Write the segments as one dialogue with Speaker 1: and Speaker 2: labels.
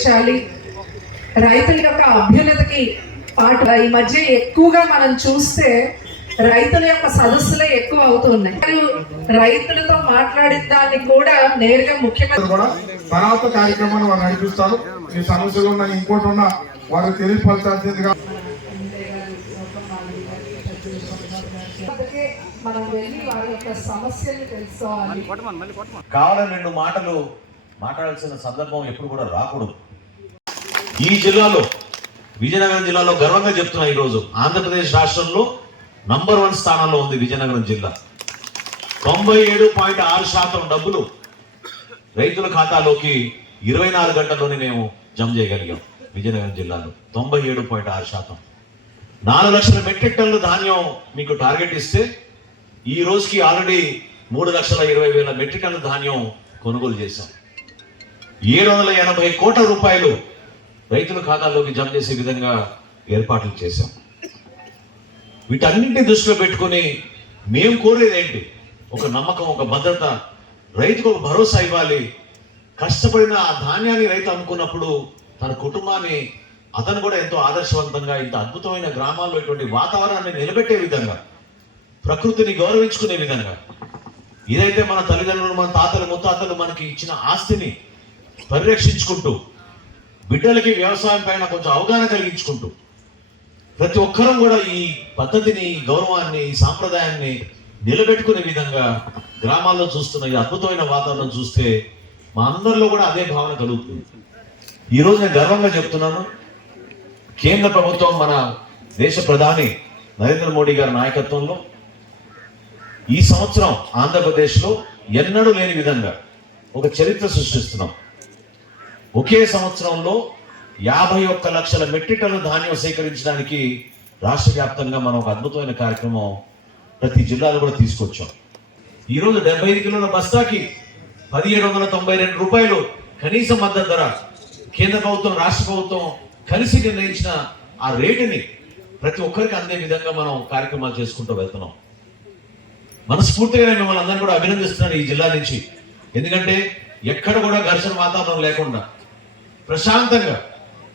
Speaker 1: చేయాలి. రైతుల యొక్క అభ్యున్నతికి పాటు ఈ మధ్య ఎక్కువగా మనం చూస్తే రైతుల యొక్క సదస్సులే ఎక్కువ అవుతున్నాయి. రైతులతో మాట్లాడిన దాన్ని కూడా నేరుగా ముఖ్యమంత్రి
Speaker 2: కూడా తర్వాత కార్యక్రమాన్ని వారు నడిపిస్తారు. ఈ సమస్యలు ఉన్న ఇంకోటి ఉన్న వారు తెలియపరచాల్సిందిగా
Speaker 1: అందుకే మనం వెళ్ళి వారి యొక్క సమస్యలు తెలుసుకోవాలి.
Speaker 3: కావాలని రెండు మాటలు మాట్లాడాల్సిన సందర్భం ఎప్పుడు కూడా రాకూడదు. ఈ జిల్లాలో విజయనగరం జిల్లాలో గర్వంగా చెప్తున్నా ఈరోజు ఆంధ్రప్రదేశ్ రాష్ట్రంలో నంబర్ వన్ స్థానంలో ఉంది విజయనగరం జిల్లా. తొంభై ఏడు పాయింట్ ఆరు శాతం డబ్బులు రైతుల ఖాతాలోకి ఇరవై నాలుగు గంటల్లోనే మేము జమ చేయగలిగాం విజయనగరం జిల్లాలో. తొంభై ఏడు పాయింట్ ఆరు శాతం. నాలుగు లక్షల మెట్రిక్ టన్నుల ధాన్యం మీకు టార్గెట్ ఇస్తే ఈ రోజుకి ఆల్రెడీ మూడు లక్షల ఇరవై వేల మెట్రిక్ టన్నుల ధాన్యం కొనుగోలు చేశాం. ఏడు వందల ఎనభై కోట్ల రూపాయలు రైతుల ఖాతాల్లోకి జమ చేసే విధంగా ఏర్పాట్లు చేశాం. వీటన్నింటినీ దృష్టిలో పెట్టుకొని మేము కోరేది ఏంటి? ఒక నమ్మకం ఒక భద్రత. రైతుకు ఒక భరోసా ఇవ్వాలి. కష్టపడిన ఆ ధాన్యాన్ని రైతు అమ్ముకున్నప్పుడు తన కుటుంబాన్ని అతను కూడా ఎంతో ఆదర్శవంతంగా ఇంత అద్భుతమైన గ్రామాల్లో ఇటువంటి వాతావరణాన్ని నిలబెట్టే విధంగా ప్రకృతిని గౌరవించుకునే విధంగా ఏదైతే మన తల్లిదండ్రులు మన తాతలు ముత్తాతలు మనకి ఇచ్చిన ఆస్తిని పరిరక్షించుకుంటూ బిడ్డలకి వ్యవసాయం పైన కొంచెం అవగాహన కలిగించుకుంటూ ప్రతి ఒక్కరూ కూడా ఈ పద్ధతిని గౌరవాన్ని ఈ సాంప్రదాయాన్ని నిలబెట్టుకునే విధంగా గ్రామాల్లో చూస్తున్న ఈ అద్భుతమైన వాతావరణం చూస్తే మా అందరిలో కూడా అదే భావన కలుగుతుంది. ఈరోజు నేను గర్వంగా చెప్తున్నాను కేంద్ర ప్రభుత్వం మన దేశ ప్రధాని నరేంద్ర మోడీ గారి నాయకత్వంలో ఈ సంవత్సరం ఆంధ్రప్రదేశ్లో ఎన్నడూ లేని విధంగా ఒక చరిత్ర సృష్టిస్తున్నాం. ఒకే సంవత్సరంలో యాభై ఒక్క లక్షల మెట్రిక్ టన్ను ధాన్యం సేకరించడానికి రాష్ట్ర వ్యాప్తంగా మనం ఒక అద్భుతమైన కార్యక్రమం ప్రతి జిల్లాలో కూడా తీసుకొచ్చాం. ఈరోజు డెబ్బై ఐదు కిలోల బస్తాకి పదిహేడు వందల తొంభై రెండు రూపాయలు కనీస మద్దతు ధర. కేంద్ర ప్రభుత్వం రాష్ట్ర ప్రభుత్వం కలిసి నిర్ణయించిన ఆ రేటుని ప్రతి ఒక్కరికి అందే విధంగా మనం కార్యక్రమాలు చేసుకుంటూ వెళ్తున్నాం. మనస్ఫూర్తిగా నేను మిమ్మల్ని అందరినీ కూడా అభినందిస్తున్నాను ఈ జిల్లా నుంచి. ఎందుకంటే ఎక్కడ కూడా ఘర్షణ వాతావరణం లేకుండా ప్రశాంతంగా.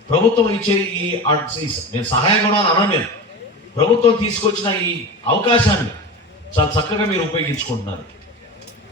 Speaker 3: ప్రభుత్వం ఇచ్చే ఈ ఆ- నేను సహాయం కూడా అని అనను నేను. ప్రభుత్వం తీసుకొచ్చిన ఈ అవకాశాన్ని చాలా చక్కగా మీరు ఉపయోగించుకుంటున్నారు.